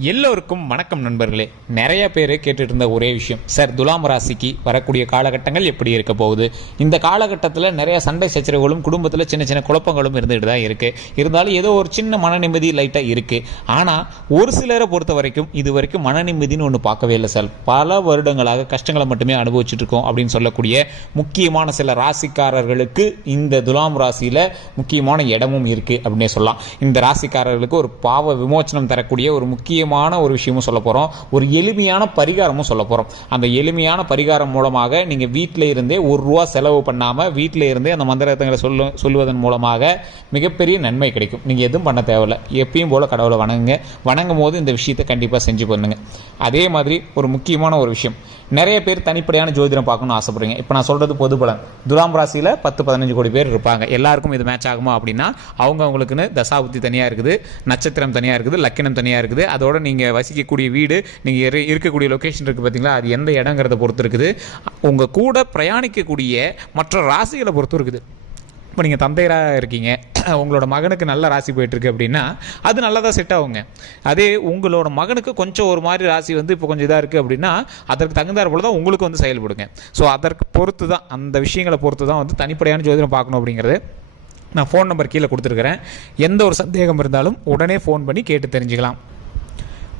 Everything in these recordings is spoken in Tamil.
எல்லோருக்கும் வணக்கம் நண்பர்களே. நிறைய பேர் கேட்டுட்டு இருந்த ஒரே விஷயம், சார் துலாம் ராசிக்கு வரக்கூடிய காலகட்டங்கள் எப்படி இருக்க போகுது? இந்த காலகட்டத்தில் நிறைய சண்டை சச்சரவுகளும் குடும்பத்தில் சின்ன சின்ன குழப்பங்களும் இருந்துகிட்டு தான் இருக்குது. இருந்தாலும் ஏதோ ஒரு சின்ன மன நிம்மதி லைட்டாக இருக்குது. ஆனால் ஒரு சிலரை பொறுத்த வரைக்கும் இது வரைக்கும் மன நிம்மதினு ஒன்று பார்க்கவே இல்லை சார். பல வருடங்களாக கஷ்டங்களை மட்டுமே அனுபவிச்சுட்டு இருக்கோம் அப்படின்னு சொல்லக்கூடிய முக்கியமான சில ராசிக்காரர்களுக்கு இந்த துலாம் ராசியில் முக்கியமான இடமும் இருக்குது அப்படின்னே சொல்லலாம். இந்த ராசிக்காரர்களுக்கு ஒரு பாவ விமோச்சனம் தரக்கூடிய ஒரு முக்கியமான ஒரு விஷயமும் சொல்ல போகிறோம். ஒரு எளிமையான பரிகாரமும் சொல்ல போகிறோம். அந்த எளிமையான பரிகாரம் மூலமாக நீங்கள் வீட்டில் இருந்தே ₹1 செலவு பண்ணாமல் வீட்டில் இருந்தே அந்த மந்திரங்களை சொல்லுவதன் மூலமாக மிகப்பெரிய நன்மை கிடைக்கும். நீங்கள் எதுவும் பண்ண தேவையில்லை. எப்பயும் போல் கடவுளை வணங்கும் போது இந்த விஷயத்தை கண்டிப்பாக செஞ்சு பண்ணுங்க. அதே மாதிரி ஒரு முக்கியமான ஒரு விஷயம், நிறைய பேர் தனிப்படையான ஜோதிடம் பார்க்கணும்னு ஆசைப்படுறீங்க. இப்போ நான் சொல்கிறது பொது பலன். துலாம் ராசியில் 10-15 கோடி பேர் இருப்பாங்க. எல்லாருக்கும் இது மேட்ச் ஆகுமா அப்படின்னா அவங்களுக்குன்னு தசாபுத்தி தனியாக இருக்குது, நட்சத்திரம் தனியாக இருக்குது, லக்கினம் தனியாக இருக்குது. அதோட நீங்கள் வசிக்கக்கூடிய வீடு, நீங்கள் இருக்கக்கூடிய லொக்கேஷன் இருக்குது பார்த்தீங்களா, அது எந்த இடங்கிறத பொறுத்து இருக்குது. உங்கள் கூட பிரயாணிக்கக்கூடிய மற்ற ராசிகளை பொறுத்து இருக்குது. இப்போ நீங்கள் தந்தையராக இருக்கீங்க, உங்களோட மகனுக்கு நல்ல ராசி போயிட்டுருக்கு அப்படின்னா அது நல்லா தான் செட் ஆகுங்க. அதே உங்களோட மகனுக்கு கொஞ்சம் ஒரு மாதிரி ராசி இப்போ கொஞ்சம் இதாக இருக்குது அப்படின்னா அதற்கு தகுந்தாற் போல தான் உங்களுக்கு செயல்படுங்க. ஸோ அதற்கு பொறுத்து தான், அந்த விஷயங்களை பொறுத்து தான் தனிப்படையான ஜோதிடம் பார்க்கணும் அப்படிங்கிறது. நான் ஃபோன் நம்பர் கீழே கொடுத்துருக்கிறேன். எந்த ஒரு சந்தேகம் இருந்தாலும் உடனே ஃபோன் பண்ணி கேட்டு தெரிஞ்சுக்கலாம்.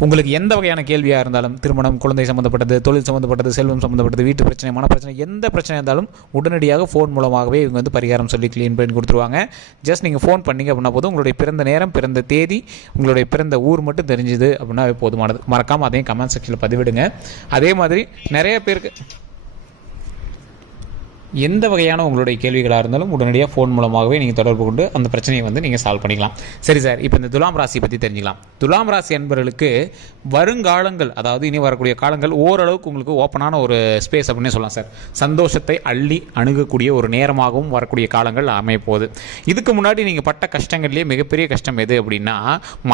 உங்களுக்கு எந்த வகையான கேள்வியாக இருந்தாலும், திருமணம், குழந்தை சம்மந்தப்பட்டது, தொழில் சம்மந்தப்பட்டது, செல்வம் சம்மந்தப்பட்டது, வீட்டு பிரச்சனை, மன பிரச்சனை, எந்த பிரச்சனை இருந்தாலும் உடனடியாக ஃபோன் மூலமாகவே இவங்க பரிகாரம் சொல்லி க்ளீன் பண்ணி கொடுத்துருவாங்க. ஜஸ்ட் நீங்கள் ஃபோன் பண்ணிங்க அப்படின்னா போதும். உங்களுடைய பிறந்த நேரம், பிறந்த தேதி, உங்களுடைய பிறந்த ஊர் மட்டும் தெரிஞ்சுது அப்படின்னா போதுமானது. மறக்காமல் அதையும் கமெண்ட் செக்ஷனில் பதிவிடுங்க. அதே மாதிரி நிறைய பேருக்கு எந்த வகையான உங்களுடைய கேள்விகளாக இருந்தாலும் உடனடியாக ஃபோன் மூலமாகவே நீங்கள் தொடர்பு கொண்டு அந்த பிரச்சனையை நீங்கள் சால்வ் பண்ணிக்கலாம். சரி சார், இப்போ இந்த துலாம் ராசி பற்றி தெரிஞ்சுக்கலாம். துலாம் ராசி என்பவர்களுக்கு வருங்காலங்கள், அதாவது இனி வரக்கூடிய காலங்கள் ஓரளவுக்கு உங்களுக்கு ஓப்பனான ஒரு ஸ்பேஸ் அப்படின்னே சொல்லலாம் சார். சந்தோஷத்தை அள்ளி அணுகக்கூடிய ஒரு நேரமாகவும் வரக்கூடிய காலங்கள் அமையப்போகுது. இதுக்கு முன்னாடி நீங்கள் பட்ட கஷ்டங்கள்லேயே மிகப்பெரிய கஷ்டம் எது அப்படின்னா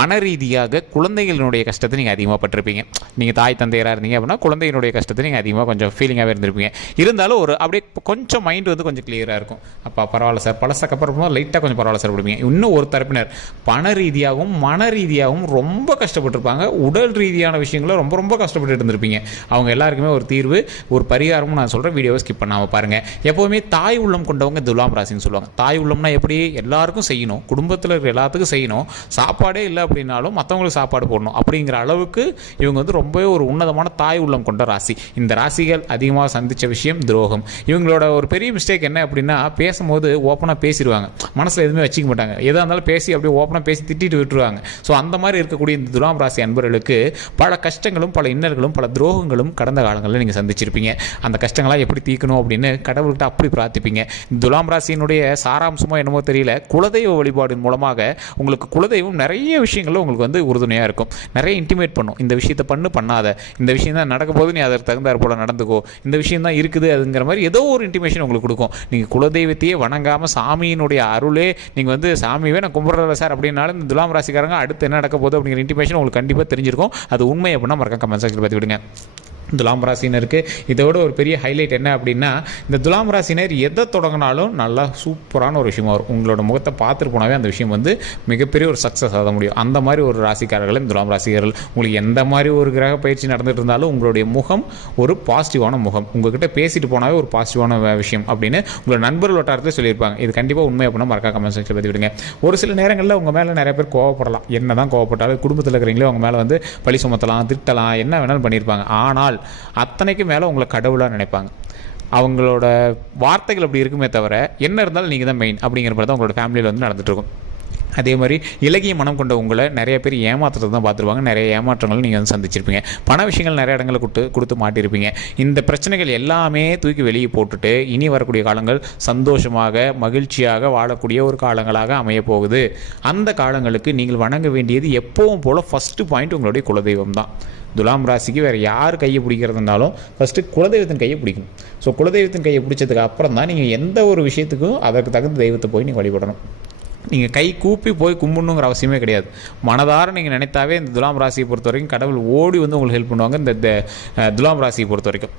மன ரீதியாக குழந்தைகளினுடைய கஷ்டத்தை நீங்கள் அதிகமாக பட்டிருப்பீங்க. நீங்கள் தாய் தந்தையராக இருந்தீங்க அப்படின்னா குழந்தையினுடைய கஷ்டத்தை நீங்கள் அதிகமாக கொஞ்சம் ஃபீலிங்காகவே இருந்திருப்பீங்க. இருந்தாலும் ஒரு அப்படியே கொஞ்சம் மைண்ட் கொஞ்சம் கிளியராக இருக்கும். அப்போ பரவாயில்ல சார், பழசக்கப்புறம் லைட்டாக கொஞ்சம் பரவாயில்ல சார் விடுவீங்க. இன்னும் ஒரு தரப்பினர் பண ரீதியாகவும் மன ரீதியாகவும் ரொம்ப கஷ்டப்பட்டுருப்பாங்க. உடல் ரீதியான விஷயங்கள ரொம்ப ரொம்ப கஷ்டப்பட்டு இருந்திருப்பீங்க. அவங்க எல்லாருக்குமே ஒரு தீர்வு, ஒரு பரிகாரமும் நான் சொல்கிறேன். வீடியோவை ஸ்கிப் பண்ணாமல் பாருங்கள். எப்போவுமே தாய் உள்ளம் கொண்டவங்க துலாம் ராசின்னு சொல்லுவாங்க. தாய் உள்ளம்னா எப்படி? எல்லாருக்கும் செய்யணும், குடும்பத்தில் இருக்கிற எல்லாத்துக்கும் செய்யணும். சாப்பாடே இல்லை அப்படின்னாலும் மற்றவங்களுக்கு சாப்பாடு போடணும் அப்படிங்கிற அளவுக்கு இவங்க ரொம்பவே ஒரு உன்னதமான தாய் உள்ளம் கொண்ட ராசி. இந்த ராசிகள் அதிகமாக சந்தித்த விஷயம் துரோகம். இவங்களோட ஒரு பெரிய மிஸ்டேக் என்ன அப்படின்னா பேசும்போது ஓப்பனாக பேசிடுவாங்க, மனசில் எதுவுமே வச்சுக்க மாட்டாங்க. எதாக இருந்தாலும் பேசி அப்படியே ஓப்பனாக பேசி திட்டிட்டு விட்டுருவாங்க. ஸோ அந்த மாதிரி இருக்கக்கூடிய இந்த துலாம் ராசி அன்பர்களுக்கு பல கஷ்டங்களும் பல இன்னல்களும் பல துரோகங்களும் கடந்த காலங்களில் நீங்கள் சந்திச்சிருப்பீங்க. அந்த கஷ்டங்களாக எப்படி தீர்க்கணும் அப்படின்னு கடவுள்கிட்ட அப்படி பிரார்த்திப்பீங்க. துலாம் ராசியினுடைய சாராம்சமோ என்னமோ தெரியல, குலதெய்வ வழிபாடின் மூலமாக உங்களுக்கு குலதெய்வம் நிறைய விஷயங்களும் உங்களுக்கு உறுதுணையாக இருக்கும். நிறைய இன்டிமேட் பண்ணும், இந்த விஷயத்தை பண்ணாத, இந்த விஷயம் தான் நடக்க போது, நீ அதற்கு தகுந்தாற் போல நடந்துக்கோ, இந்த விஷயம் தான் இருக்குது அதுங்கிற மாதிரி ஏதோ ஒரு இன்டிமேஷன் உங்களுக்கு கொடுக்கும். நீங்கள் குலதெய்வத்தையே வணங்காமல் சாமியினுடைய அருளே நீங்கள் சாமியவே நான் கும்பிட்றதில்ல சார் அப்படின்னாலும் இந்த துலாம் ராசிக்காரங்க அடுத்து என்ன நடக்க போகுது அப்படிங்கிற இன்டிமேஷன் உங்களுக்கு கண்டிப்பாக தெரிஞ்சிருக்கும். அது உண்மை அப்படின்னா மறக்காம கமெண்ட் செக்ஷனில் பார்த்து விடுங்க. துலாம் ராசினருக்கு இதோட ஒரு பெரிய ஹைலைட் என்ன அப்படின்னா, இந்த துலாம் ராசினர் எதை தொடங்கினாலும் நல்லா சூப்பரான ஒரு விஷயமா வரும். உங்களோட முகத்தை பார்த்துட்டு போனாவே அந்த விஷயம் மிகப்பெரிய ஒரு சக்ஸஸ் ஆக முடியும். அந்த மாதிரி ஒரு ராசிக்காரர்கள் இந்த துலாம் ராசிக்காரர்கள். உங்களுக்கு எந்த மாதிரி ஒரு கிரக பயிற்சி நடந்துட்டு இருந்தாலும் உங்களுடைய முகம் ஒரு பாசிட்டிவான முகம், உங்ககிட்ட பேசிட்டு போனாவே ஒரு பாசிட்டிவான விஷயம் அப்படின்னு உங்களோட நண்பர்கள் வட்டாரத்தில் சொல்லியிருப்பாங்க. இது கண்டிப்பாக உண்மை அப்படின்னா மறக்காம கமெண்ட் செக்ஷனில் பற்றி விடுங்க. ஒரு சில நேரங்களில் உங்கள் மேலே நிறைய பேர் கோவப்படலாம். என்ன தான் கோவப்பட்டாலும் குடும்பத்தில் இருக்கிறீங்களே அவங்க மேலே பழி சுமத்தலாம், திட்டலாம், என்ன வேணாலும் பண்ணியிருப்பாங்க. ஆனால் அத்தனைக்கு மேலே உங்களை கடவுளாக நினைப்பாங்க. அவங்களோட வார்த்தைகள் அப்படி இருக்குமே தவிர என்ன இருந்தாலும் நீங்கள் தான் மெயின் அப்படிங்கிற மாதிரி தான் உங்களோட ஃபேமிலியில் நடந்துகிட்ருக்கும். அதே மாதிரி இலகிய மனம் கொண்ட உங்களை நிறைய பேர் ஏமாத்துறது தான் பார்த்துருவாங்க. நிறைய ஏமாற்றங்கள் நீங்கள் சந்திச்சிருப்பீங்க. பண விஷயங்கள் நிறைய இடங்களை கொடுத்து மாட்டியிருப்பீங்க. இந்த பிரச்சனைகள் எல்லாமே தூக்கி வெளியே போட்டுட்டு இனி வரக்கூடிய காலங்கள் சந்தோஷமாக மகிழ்ச்சியாக வாழக்கூடிய ஒரு காலங்களாக அமையப்போகுது. அந்த காலங்களுக்கு நீங்கள் வணங்க வேண்டியது எப்பவும் போல் ஃபஸ்ட்டு பாயிண்ட் உங்களுடைய குலதெய்வம் தான். துலாம் ராசிக்கு வேறு யார் கையை பிடிக்கிறதுனாலும் ஃபஸ்ட்டு குலதெய்வத்தின் கையை பிடிக்கணும். ஸோ குலதெய்வத்தின் கையை பிடிச்சதுக்கு அப்புறம் தான் நீங்கள் எந்த ஒரு விஷயத்துக்கும் அதற்கு தகுந்த தெய்வத்தை போய் நீங்கள் வழிபடணும். நீங்கள் கை கூப்பி போய் கும்பிடணுங்கிற அவசியமே கிடையாது. மனதார நீங்கள் நினைத்தாவே இந்த துலாம் ராசியை பொறுத்த வரைக்கும் கடவுள் ஓடி உங்களுக்கு ஹெல்ப் பண்ணுவாங்க. இந்த துலாம் ராசியை பொறுத்த வரைக்கும்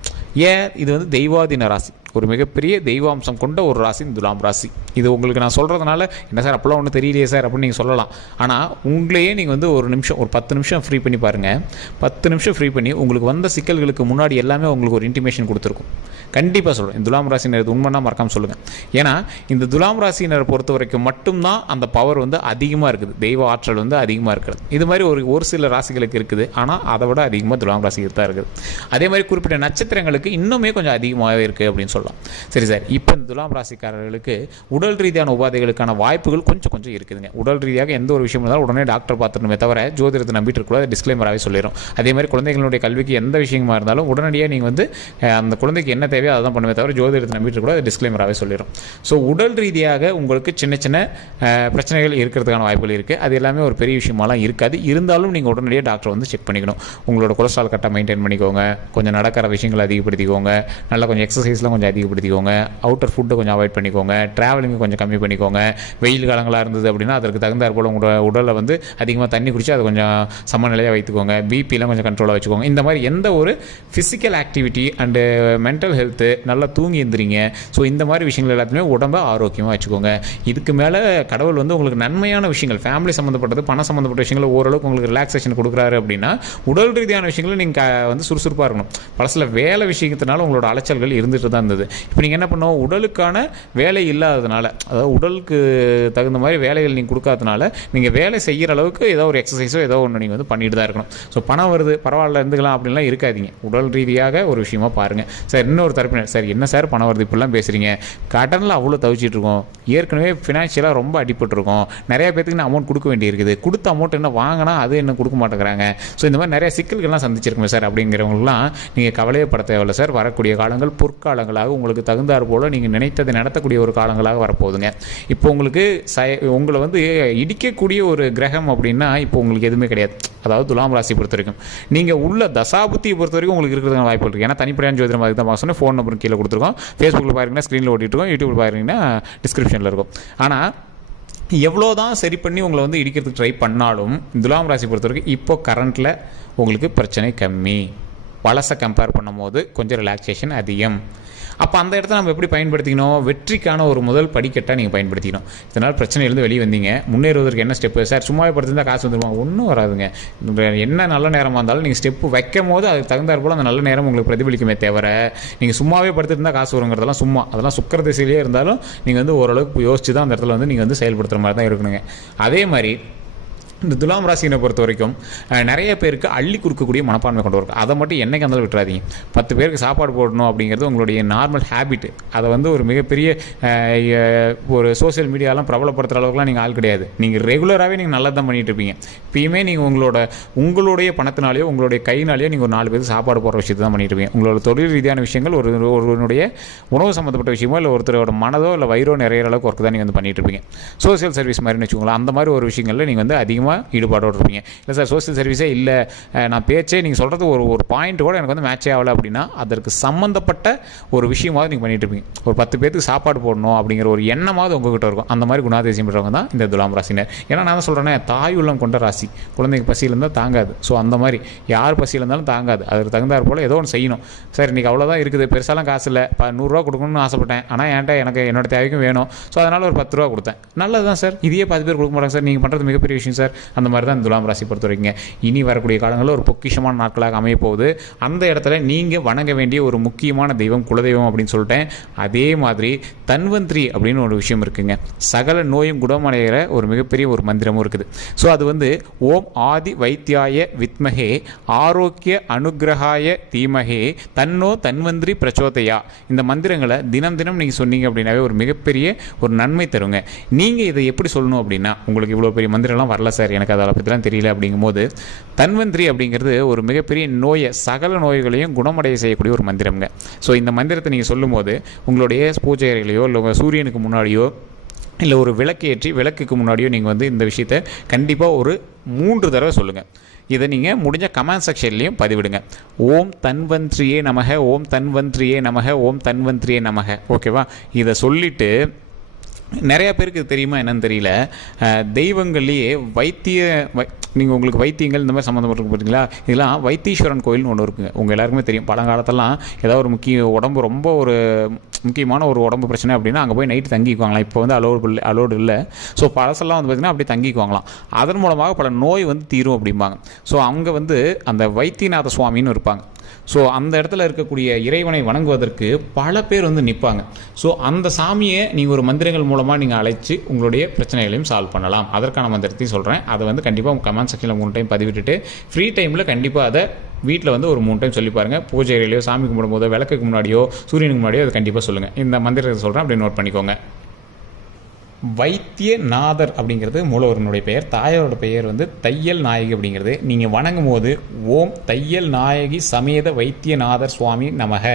ஏன் இது வந்து தெய்வாதீன ராசி, ஒரு மிகப்பெரிய தெய்வாம்சம் கொண்ட ஒரு ராசி துலாம் ராசி. இது உங்களுக்கு நான் சொல்கிறதுனால என்ன சார் அப்போலாம் ஒன்றும் தெரியலையே சார் அப்படின்னு நீங்கள் சொல்லலாம். ஆனால் உங்களையே நீங்கள் வந்து ஒரு நிமிஷம், ஒரு 10 நிமிஷம் ஃப்ரீ பண்ணி பாருங்கள். 10 நிமிஷம் ஃப்ரீ பண்ணி உங்களுக்கு வந்த சிக்கல்களுக்கு முன்னாடி எல்லாமே உங்களுக்கு ஒரு இன்டிமேஷன் கொடுத்துருக்கும். கண்டிப்பாக சொல்கிறேன், இந்த துலாம் ராசினர் இது உண்மைனா மறக்காமல் சொல்லுங்கள். ஏன்னா இந்த துலாம் ராசினரை பொறுத்த வரைக்கும் மட்டும்தான் அந்த பவர் வந்து அதிகமாக இருக்குது, தெய்வ ஆற்றல் வந்து அதிகமாக இருக்கிறது. இது மாதிரி ஒரு சில ராசிகளுக்கு இருக்குது, ஆனால் அதை விட அதிகமாக துலாம் ராசிக்கு தான் இருக்குது. அதே மாதிரி குறிப்பிட்ட நட்சத்திரங்களுக்கு இன்னுமே கொஞ்சம் அதிகமாகவே இருக்குது அப்படின்னு சொல்லலாம். சரி சார், இப்போ இந்த துலாம் ராசிக்காரர்களுக்கு உடல் ரீதியான உபாதைகளுக்கான வாய்ப்புகள் கொஞ்சம் இருக்குதுங்க. உடல் ரீதியாக எந்த ஒரு விஷயம் இருந்தாலும் உடனே டாக்டர் பார்த்துணுமே தவிர ஜோதிடத்தை நம்பிட்டு இருக்கக்கூடாது, டிஸ்க்ளைமராகவே சொல்லிடும். அதே மாதிரி குழந்தைகளுடைய கல்விக்கு எந்த விஷயமா இருந்தாலும் உடனடியாக நீங்கள் வந்து அந்த குழந்தைக்கு என்ன தேவையோ அதை தான் பண்ணுமே தவிர ஜோதிடத்தை நம்பிட்டு கூட டிஸ்க்ளைமராகவே சொல்லிடும். ஸோ உடல் ரீதியாக உங்களுக்கு சின்ன சின்ன பிரச்சனைகள் இருக்கிறதுக்கான வாய்ப்புகள் இருக்குது. அது எல்லாமே ஒரு பெரிய விஷயமாலாம் இருக்காது. இருந்தாலும் நீங்கள் உடனடியாக டாக்டர் வந்து செக் பண்ணிக்கணும். உங்களோட கொலஸ்ட்ரால் கரெக்டாக மெயின்டைன் பண்ணிக்கோங்க, கொஞ்சம் நடக்கிற விஷயங்களை அதிகப்படுத்திக்கோங்க, நல்லா கொஞ்சம் எக்ஸசைஸ்லாம் கொஞ்சம் அதிகப்படுத்திக்கோங்க, அவுட்டர் ஃபுட்டை கொஞ்சம் அவாய்ட் பண்ணிக்கோங்க, ட்ராவலிங்கை கொஞ்சம் கம்மி பண்ணிக்கோங்க. வெயில் காலங்களாக இருந்தது அப்படின்னா அதற்கு தகுந்தாற் போல் உங்களோட உடலை வந்து அதிகமாக தண்ணி குடித்து அதை கொஞ்சம் சமநிலையாக வைத்துக்கோங்க. பிபிலாம் கொஞ்சம் கண்ட்ரோலாக வச்சுக்கோங்க. இந்த மாதிரி எந்த ஒரு physical activity and mental health, நல்லா தூங்கி எழுந்திரிங்க. ஸோ இந்த மாதிரி விஷயங்கள் எல்லாத்தையுமே உடம்பை ஆரோக்கியமாக வச்சுக்கோங்க. இதுக்கு மேலே கடவுள் வந்து உங்களுக்கு நன்மையான விஷயங்கள், ஃபேமிலி சம்மந்தப்பட்டது, பணம் சம்மந்தப்பட்ட விஷயங்கள் ஓரளவுக்கு உங்களுக்கு ரிலாக்ஸேஷன் கொடுக்குறாரு அப்படின்னா உடல் ரீதியான விஷயங்கள் நீங்கள் வந்து சுறுசுறுப்பாக இருக்கணும். பலசில வேலை விஷயத்தினால உங்களோட அலைச்சல்கள் இருந்துட்டு தான் இருந்தது. இப்போ நீங்கள் என்ன பண்ணணும், உடலுக்கான வேலை இல்லாததுனால, அதாவது உடலுக்கு தகுந்த மாதிரி வேலைகள் நீங்கள் கொடுக்காதனால நீங்கள் வேலை செய்கிற அளவுக்கு ஏதோ ஒரு எக்ஸசைஸோ ஏதோ ஒன்று நீங்கள் வந்து பண்ணிட்டு தான் இருக்கணும். ஸோ பணம் வருது பரவாயில்ல இருந்துக்கலாம் அப்படின்லாம் இருக்காதீங்க. உடல் ரீதியாக ஒரு விஷயமா பாருங்கள். சார் இன்னொரு தரப்பினர், சார் என்ன சார் பணம் வருது இப்படிலாம் பேசுகிறீங்க, கடனில் அவ்வளோ தவிச்சிட்டு இருக்கோம், ஏற்கனவே ஃபினான்ஷியலாக ரொம்ப அடிபட்டுருக்கோம், நிறைய பேத்துக்கு நான் அமௌண்ட் கொடுக்க வேண்டியிருக்குது, கொடுத்த அமௌண்ட் என்ன வாங்கினா அது என்ன கொடுக்க மாட்டேங்கிறாங்க, ஸோ இந்த மாதிரி நிறைய சிக்கல்கள்லாம் சந்திச்சிருக்கோம் சார் அப்படிங்கிறவங்களாம் நீங்கள் கவலையே பட தேவையில்லை சார். வரக்கூடிய காலங்கள் பொற்காலங்களாக உங்களுக்கு தகுந்தாற் போல் நீங்கள் நினைத்ததை நடத்தக்கூடிய ஒரு காலங்களாக வரப்போகுதுங்க. இப்போ உங்களுக்கு உங்களை வந்து இடிக்கக்கூடிய ஒரு கிரகம் அப்படின்னா இப்போ உங்களுக்கு எதுவுமே கிடையாது. அதாவது துலாம் ராசி பொறுத்த வரைக்கும் நீங்கள் உள்ள தசாபுத்தியை பொறுத்த வரைக்கும் உங்களுக்கு இருக்கிறதுக்கான வாய்ப்பு இருக்குது. ஏன்னா தனிப்படையான ஜோதிடம் அதுக்கு தான் பார்க்கணும். ஃபோன் நம்பர் கீழே கொடுத்துருக்கோம். ஃபேஸ்புக்கில் பாருங்கன்னா ஸ்க்ரீனில் ஓட்டிகிட்டு யூடியூப்பில் பாருங்கன்னா டிஸ்கிரிப்ஷனில் இருக்கும். ஆனால் எவ்வளோ தான் சரி பண்ணி உங்களை வந்து இடிக்கிறதுக்கு ட்ரை பண்ணாலும் துலாம் ராசி பொறுத்த வரைக்கும் இப்போ கரண்ட்டில் உங்களுக்கு பிரச்சனை கம்மி. பழசை கம்பேர் பண்ணும் போது கொஞ்சம் ரிலாக்ஸேஷன் அதிகம். அப்போ அந்த இடத்த நம்ம எப்படி பயன்படுத்திக்கணும், வெற்றிக்கான ஒரு முதல் படிக்கட்டாக நீங்கள் பயன்படுத்திக்கணும். இதனால் பிரச்சனையிலேருந்து வெளியே வந்தீங்க, முன்னேறுவதற்கு என்ன ஸ்டெப்பு சார், சும்மாவே படுத்திருந்தால் காசு வந்துருவாங்க, ஒன்றும் வராதுங்க. என்ன நல்ல நேரமாக இருந்தாலும் நீங்கள் ஸ்டெப்பு வைக்கும் போது அதுக்கு தகுந்தாற் போல் அந்த நல்ல நேரம் உங்களுக்கு பிரதிபலிக்குமே தவிர நீங்கள் சும்மாவே படுத்திருந்தால் காசு வருங்கிறதெல்லாம் சும்மா, அதெல்லாம் சுக்கர திசையிலே இருந்தாலும் நீங்கள் வந்து ஓரளவுக்கு யோசிச்சு தான் அந்த இடத்துல வந்து நீங்கள் வந்து செயல்படுத்துகிற மாதிரி தான் இருக்கணுங்க. அதே மாதிரி இந்த துலாம் ராசினை பொறுத்த வரைக்கும் நிறைய பேருக்கு அள்ளி கொடுக்கக்கூடிய மனப்பான்மை கொண்டு வரும். அதை மட்டும் என்னைக்கு இருந்தாலும் விட்டுறாதீங்க. 10 பேருக்கு சாப்பாடு போடணும் அப்படிங்கிறது உங்களுடைய நார்மல் ஹேபிட்டு. அதை வந்து ஒரு மிகப்பெரிய ஒரு சோசியல் மீடியாலாம் பிரபலப்படுத்துகிற அளவுக்குலாம் நீங்கள் ஆள் கிடையாது. நீங்கள் ரெகுலராகவே நீங்கள் நல்லா தான் பண்ணிகிட்டு இருப்பீங்க. இப்பயுமே நீங்கள் உங்களுடைய பணத்தினாலேயோ உங்களுடைய கையினாலேயோ நீங்கள் ஒரு 4 பேருக்கு சாப்பாடு போடுற விஷயத்தை தான் பண்ணிட்டு இருப்பீங்க. உங்களோட தொழில் ரீதியான விஷயங்கள் ஒருவனுடைய உணவு சம்மந்தப்பட்ட விஷயமோ இல்லை ஒருத்தரோட மனதோ இல்லை வயிறோ நிறைய அளவுக்கு ஒர்க்கு தான் நீங்கள் வந்து பண்ணிட்டு இருப்பீங்க. சோசியல் சர்வீஸ் மாதிரின்னு வச்சுக்கோங்களேன். அந்த மாதிரி ஒரு விஷயங்களில் நீங்கள் வந்து அதிகமாக ஈடுபாடோடு இருப்பீங்க. இல்லை சார் சோசியல் சர்வீஸே இல்லை, நான் பேச்சே நீங்கள் சொல்கிறது ஒரு பாயிண்ட் கூட எனக்கு வந்து மேட்சே ஆகலை அப்படின்னா அதற்கு சம்மந்தப்பட்ட ஒரு விஷயமாவது நீங்கள் பண்ணிட்டு இருப்பீங்க. ஒரு 10 பேருக்கு சாப்பாடு போடணும் அப்படிங்கிற ஒரு எண்ணமாவது உங்ககிட்ட இருக்கும். அந்த மாதிரி குணாதிசயம் பெற்றவங்க தான் இந்த துலாம் ராசினர். ஏன்னா நான் தான் சொல்கிறேன்னே, தாய் உள்ளம் கொண்ட ராசி. குழந்தைக்கு பசியில் இருந்தால் தாங்காது. ஸோ அந்த மாதிரி யார் பசியில் இருந்தாலும் தாங்காது. அதுக்கு தகுந்தாற் போல் ஏதோ ஒன்று செய்யணும். சார் இன்றைக்கி அவ்வளோதான் இருக்குது, பெருசாலாம் காசு இல்லை, 100 ரூபா கொடுக்கணும்னு ஆசைப்பட்டேன், ஆனால் என்கிட்ட எனக்கு என்னோட தேவைக்கும் வேணும், ஸோ அதனால் ஒரு 10 ரூபா கொடுத்தேன். நல்லது தான் சார், இதையே 10 பேர் கொடுக்க மாட்டாங்க சார், நீங்கள் பண்ணுறது மிகப்பெரிய விஷயம் சார். அந்த மாதிரி தான் துலாம் ராசி பொறுத்த வரைக்கும் இனி வரக்கூடிய காலங்களில் ஒரு பொக்கிஷமான நாட்களாக அமைய போகுது. அந்த இடத்துல நீங்கள் வணங்க வேண்டிய ஒரு முக்கியமான தெய்வம் குலதெய்வம் அப்படின்னு சொல்லிட்டேன். அதே மாதிரி தன்வந்திரி அப்படின்னு ஒரு விஷயம் இருக்குங்க. சகல நோயும் குணமடைகிற ஒரு மிகப்பெரிய ஒரு மந்திரமும் இருக்குது. ஸோ அது வந்து ஓம் ஆதி வைத்தியாய வித்மகே ஆரோக்கிய அனுகிரகாய தீமகே தன்னோ தன்வந்திரி பிரச்சோதயா. இந்த மந்திரங்களை தினம் தினம் நீங்கள் சொன்னீங்க அப்படின்னாவே ஒரு மிகப்பெரிய ஒரு நன்மை தருங்க. நீங்கள் இதை எப்படி சொல்லணும் அப்படின்னா, உங்களுக்கு இவ்வளோ பெரிய மந்திரம்லாம் வரல சார், எனக்கு அதை பற்றிலாம் தெரியல அப்படிங்கும்போது தன்வந்திரி அப்படிங்கிறது ஒரு மிகப்பெரிய நோயை, சகல நோய்களையும் குணமடைய செய்யக்கூடிய ஒரு மந்திரம்ங்க. ஸோ இந்த மந்திரத்தை நீங்கள் சொல்லும் போது உங்களுடைய பூஜை அறையிலையோ இல்லை சூரியனுக்கு முன்னாடியோ இல்லை ஒரு விளக்கேற்றி விளக்குக்கு முன்னாடியோ நீங்கள் வந்து இந்த விஷயத்தை கண்டிப்பாக ஒரு 3 தடவை சொல்லுங்கள். இதை நீங்கள் முடிஞ்ச கமெண்ட் செக்ஷன்லேயும் பதிவிடுங்க. ஓம் தன்வந்திரியே நமக, ஓம் தன்வந்திரியே நமக, ஓம் தன்வந்திரியே நமக. ஓகேவா? இதை சொல்லிவிட்டு நிறையா பேருக்கு இது தெரியுமா என்னன்னு தெரியல. தெய்வங்கள்லேயே நீங்கள் உங்களுக்கு வைத்தியங்கள் இந்த மாதிரி சம்மந்தப்பட்டிருக்கு பார்த்தீங்களா, இதெல்லாம் வைத்தீஸ்வரன் கோயில்னு ஒன்று இருக்குங்க. உங்கள் எல்லாருக்குமே தெரியும். பழங்காலத்தெல்லாம் ஏதாவது ஒரு உடம்பு ரொம்ப ஒரு முக்கியமான ஒரு உடம்பு பிரச்சனை அப்படின்னா அங்கே போய் நைட்டு தங்கிக்குவாங்களாம். இப்போ வந்து அலோடு இல்லை. ஸோ பழசெல்லாம் வந்து பார்த்திங்கன்னா அப்படியே தங்கிக்குவாங்களாம். அதன் மூலமாக பல நோய் வந்து தீரும் அப்படிம்பாங்க. ஸோ அங்கே வந்து அந்த வைத்தியநாத சுவாமின்னு இருப்பாங்க. ஸோ அந்த இடத்துல இருக்கக்கூடிய இறைவனை வணங்குவதற்கு பல பேர் வந்து நிற்பாங்க. ஸோ அந்த சாமியை நீங்கள் ஒரு மந்திரங்கள் மூலமாக நீங்கள் அழைச்சி உங்களுடைய பிரச்சனைகளையும் சால்வ் பண்ணலாம். அதற்கான மந்திரத்தையும் சொல்கிறேன். அதை வந்து கண்டிப்பாக கமெண்ட் செக்ஷனில் 3 டைம் பதிவிட்டுட்டு ஃப்ரீ டைமில் கண்டிப்பாக அதை வீட்டில் வந்து ஒரு 3 டைம் சொல்லி பாருங்கள். பூஜை அறையிலையோ, சாமி கும்பிடும்போதோ, விளக்குக்கு முன்னாடியோ, சூரியனுக்கு முன்னாடியோ அதை கண்டிப்பாக சொல்லுங்கள். இந்த மந்திரத்தை சொல்கிறேன், அப்படியே நோட் பண்ணிக்கோங்க. வைத்தியநாதர் அப்படிங்கிறது மூலவரனுடைய பெயர். தாயாரோட பெயர் வந்து தையல் நாயகி அப்படிங்கிறது. நீங்கள் வணங்கும் போது ஓம் தையல் நாயகி சமேத வைத்தியநாதர் சுவாமி நமக,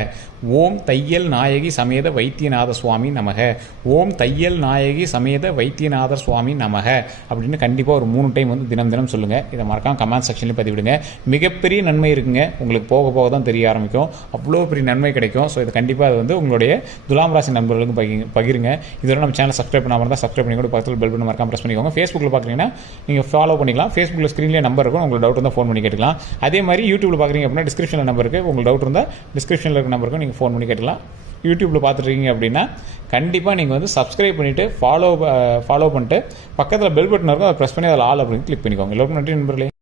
ஓம் தையல் நாயகி சமேத வைத்தியநாத சுவாமி நமக, ஓம் தையல் நாயகி சமேத வைத்தியநாதர் சுவாமி நமக அப்படின்னு கண்டிப்பாக ஒரு 3 டைம் வந்து தினம் தினம் சொல்லுங்கள். இதை மறக்காம கமெண்ட் செக்ஷன்லேயும் பதிவிடுங்க. மிகப்பெரிய நன்மை இருக்குங்க. உங்களுக்கு போக போக தான் தெரிய ஆரம்பிக்கும். அவ்வளோ பெரிய நன்மை கிடைக்கும். ஸோ இது கண்டிப்பாக அது வந்து உங்களுடைய துலாம் ராசி நண்பர்களுக்கு பகிருங்க. இதோட நம்ம சேனல் சப்ஸ்கிரைப் பண்ணாமல் சப்ஸ்கிரைப் பண்ணி கூட பக்கத்தில் பெல் பட்டன் மறக்காம பிரஸ் பண்ணிக்கோங்க. ஃபேஸ்புக்கில் பார்க்குறீங்கன்னா நீங்கள் ஃபாலோ பண்ணிக்கலாம். ஃபேஸ்புக்கில் ஸ்க்ரீன்லேயே நம்பர் இருக்கும். உங்களுக்கு டவுட் இருந்தால் ஃபோன் பண்ணி கேட்டுக்கலாம். அதே மாதிரி யூடியூப்பில் பார்க்குறீங்க அப்படின்னா டிஸ்கிரிப்ஷனில் நம்பர் இருக்குது. உங்களுக்கு டவுட் இருந்தால் டிஸ்கிரிப்ஷனில் இருக்க நம்பருக்கு நீங்கள் ஃபோன் பண்ணி கேட்டுக்கலாம். யூடியூப்பில் பார்த்துருக்கீங்க அப்படின்னா கண்டிப்பாக நீங்கள் வந்து சப்ஸ்கிரைப் பண்ணிவிட்டு ஃபாலோ பண்ணிட்டு பக்கத்தில் பெல் பட்டன் இருக்கும். அதை ப்ரெஸ் பண்ணி அதில் ஆல் அப்படின்னு கிளிக் பண்ணிக்கோங்க. எல்லோருக்கும் நன்றி நண்பர்களே.